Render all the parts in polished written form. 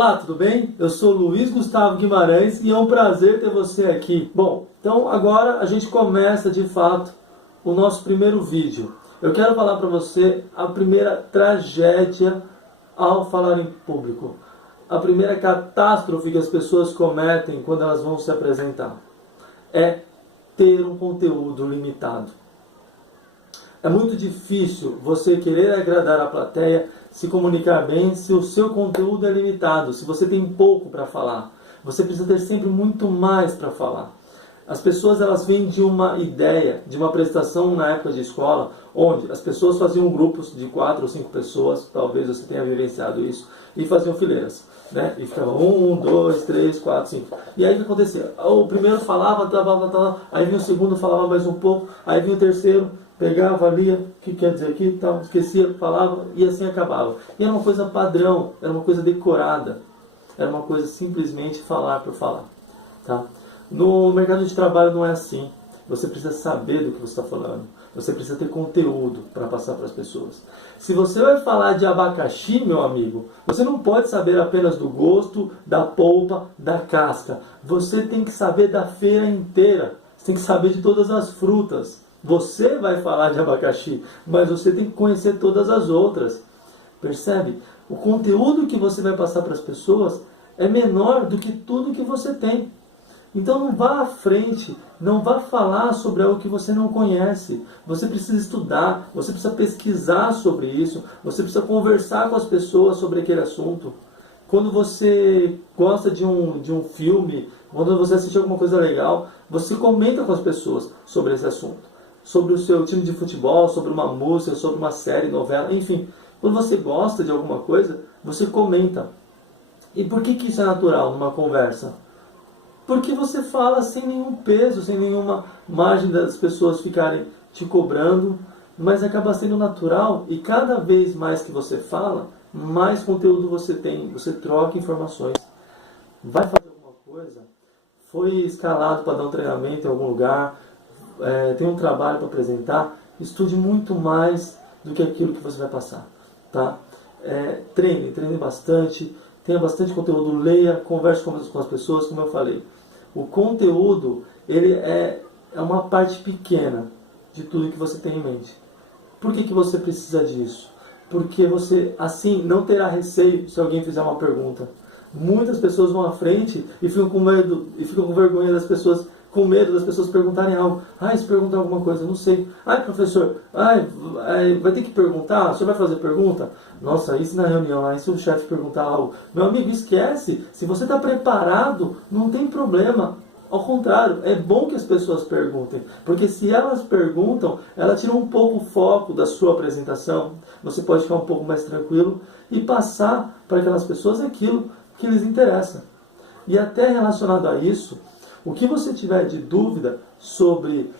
Olá, tudo bem? Eu sou Luiz Gustavo Guimarães e é um prazer ter você aqui. Bom, então agora a gente começa de fato o nosso primeiro vídeo. Eu quero falar para você a primeira tragédia ao falar em público. A primeira catástrofe que as pessoas cometem quando elas vão se apresentar é ter um conteúdo limitado. É muito difícil você querer agradar a plateia, se comunicar bem, se o seu conteúdo é limitado, se você tem pouco para falar. Você precisa ter sempre muito mais para falar. As pessoas elas vêm de uma ideia, de uma apresentação na época de escola, onde as pessoas faziam grupos de 4 ou 5 pessoas, talvez você tenha vivenciado isso, e faziam fileiras. Né? E ficava 1, 2, 3, 4, 5. E aí o que acontecia? O primeiro falava, aí vinha o segundo, falava mais um pouco, aí vinha o terceiro, pegava, lia, o que quer dizer aqui, tal, esquecia, falava e assim acabava. E era uma coisa padrão, era uma coisa decorada, era uma coisa simplesmente falar por falar. Tá? No mercado de trabalho não é assim. Você precisa saber do que você está falando. Você precisa ter conteúdo para passar para as pessoas. Se você vai falar de abacaxi, meu amigo, você não pode saber apenas do gosto, da polpa, da casca. Você tem que saber da feira inteira. Você tem que saber de todas as frutas. Você vai falar de abacaxi, mas você tem que conhecer todas as outras. Percebe? O conteúdo que você vai passar para as pessoas é menor do que tudo que você tem. Então não vá à frente, não vá falar sobre algo que você não conhece. Você precisa estudar, você precisa pesquisar sobre isso, você precisa conversar com as pessoas sobre aquele assunto. Quando você gosta de um filme, quando você assiste alguma coisa legal, você comenta com as pessoas sobre esse assunto. Sobre o seu time de futebol, sobre uma música, sobre uma série, novela, enfim. Quando você gosta de alguma coisa, você comenta. E por que isso é natural numa conversa? Porque você fala sem nenhum peso, sem nenhuma margem das pessoas ficarem te cobrando, mas acaba sendo natural e cada vez mais que você fala, mais conteúdo você tem, você troca informações. Vai fazer alguma coisa? Foi escalado para dar um treinamento em algum lugar? Tem um trabalho para apresentar? Estude muito mais do que aquilo que você vai passar. Tá? Treine bastante, tenha bastante conteúdo, leia, converse com as pessoas, como eu falei. O conteúdo ele é uma parte pequena de tudo que você tem em mente. Por que você precisa disso? Porque você assim não terá receio se alguém fizer uma pergunta. Muitas pessoas vão à frente e ficam com medo, e ficam com vergonha das pessoas, com medo das pessoas perguntarem algo. Se perguntar alguma coisa, não sei. Professor, vai ter que perguntar? O senhor vai fazer pergunta? Nossa, e se na reunião, aí se o chefe perguntar algo? Meu amigo, esquece. Se você está preparado, não tem problema. Ao contrário, é bom que as pessoas perguntem. Porque se elas perguntam, ela tira um pouco o foco da sua apresentação. Você pode ficar um pouco mais tranquilo e passar para aquelas pessoas aquilo que lhes interessa. E até relacionado a isso, o que você tiver de dúvida sobre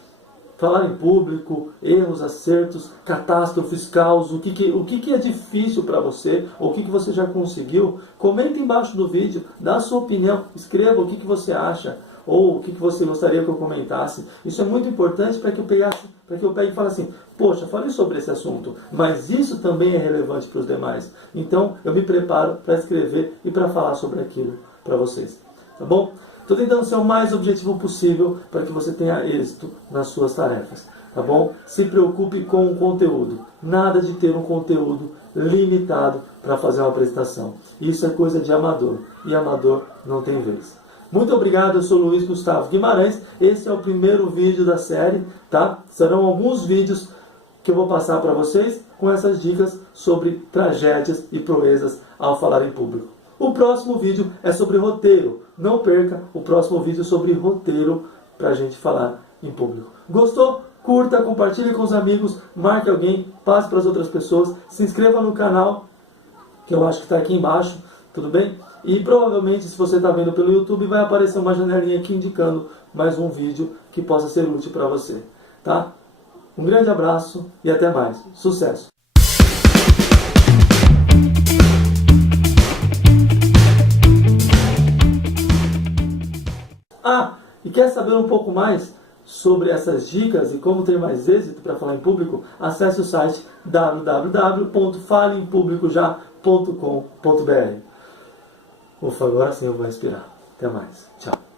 falar em público, erros, acertos, catástrofes, caos, o que é difícil para você, ou o que você já conseguiu, comenta embaixo do vídeo, dá a sua opinião, escreva o que você acha, ou o que você gostaria que eu comentasse. Isso é muito importante para que eu pegue e fale assim, poxa, falei sobre esse assunto, mas isso também é relevante para os demais. Então eu me preparo para escrever e para falar sobre aquilo para vocês. Tá bom? Estou tentando ser o mais objetivo possível para que você tenha êxito nas suas tarefas, tá bom? Se preocupe com o conteúdo. Nada de ter um conteúdo limitado para fazer uma apresentação. Isso é coisa de amador. E amador não tem vez. Muito obrigado, eu sou Luiz Gustavo Guimarães. Esse é o primeiro vídeo da série, tá? Serão alguns vídeos que eu vou passar para vocês com essas dicas sobre tragédias e proezas ao falar em público. O próximo vídeo é sobre roteiro. Não perca o próximo vídeo sobre roteiro para a gente falar em público. Gostou? Curta, compartilhe com os amigos, marque alguém, passe para as outras pessoas, se inscreva no canal, que eu acho que está aqui embaixo, tudo bem? E provavelmente, se você está vendo pelo YouTube, vai aparecer uma janelinha aqui indicando mais um vídeo que possa ser útil para você. Tá? Um grande abraço e até mais. Sucesso! E quer saber um pouco mais sobre essas dicas e como ter mais êxito para falar em público? Acesse o site www.faleempublicoja.com.br. Ufa, agora sim eu vou respirar. Até mais. Tchau.